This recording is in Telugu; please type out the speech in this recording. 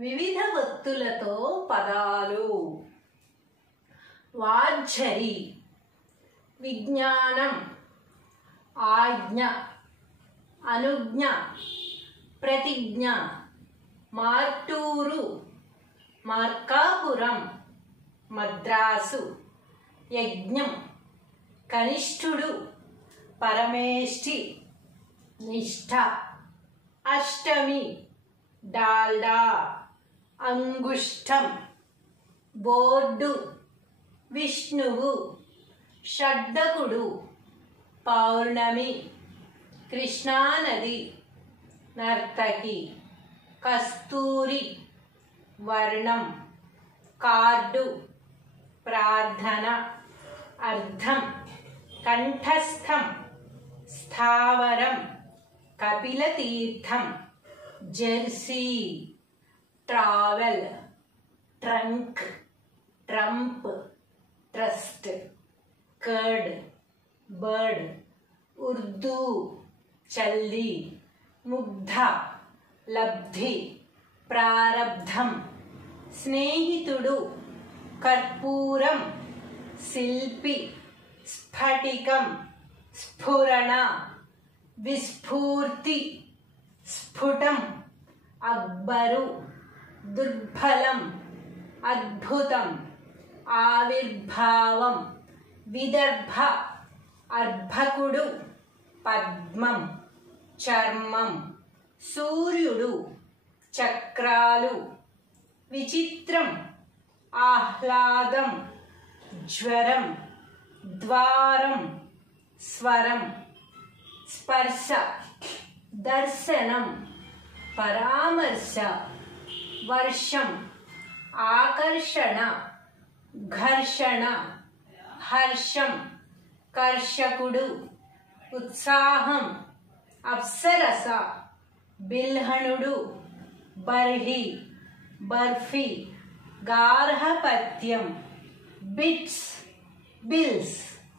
వివిధ వత్తులతో పదాలు. వార్ఝరి విజ్ఞానం, ఆజ్ఞ, అనుజ్ఞ, ప్రతిజ్ఞ. మార్టూరు మార్కాపురం, మద్రాసు. యజ్ఞం కనిష్ఠుడు, పరమేష్ఠి, నిష్ఠ. అష్టమి డాల్డా, అంగుష్టం. బోర్డు విష్ణువు. షడ్డకుడు పౌర్ణమి. కృష్ణానది నర్తకి. కస్తూరి వర్ణం. కార్డు ప్రార్థన. అర్థం కంఠస్థం, స్థావరం. Kapilatheertham. Jersey travel. Trunk Trump, trust. Curd bird. Urdu చల్లి. ముగ్ధ లబ్ధి, ప్రారబ్ధం. స్నేహితుడు కర్పూరం. శిల్పి స్ఫటికం. స్ఫురణ విస్ఫూర్తి, స్ఫుటం. అక్బరు దుర్బలం, అద్భుతం. ఆవిర్భావం విదర్భ. అర్భకుడు పద్మం. చర్మం. సూర్యుడు. చక్రాలు. విచిత్రం ఆహ్లాదం. జ్వరం. ద్వారం. స్వరం. స్పర్శ దర్శనం. పరామర్శ. వర్షం. ఆకర్షణ. ఘర్షణ. హర్షం. కర్షకుడు. ఉత్సాహం. అప్సరస. బిల్హణుడు. బర్హి. బర్ఫీ. గార్హపత్యం. బిట్స్. బిల్స్.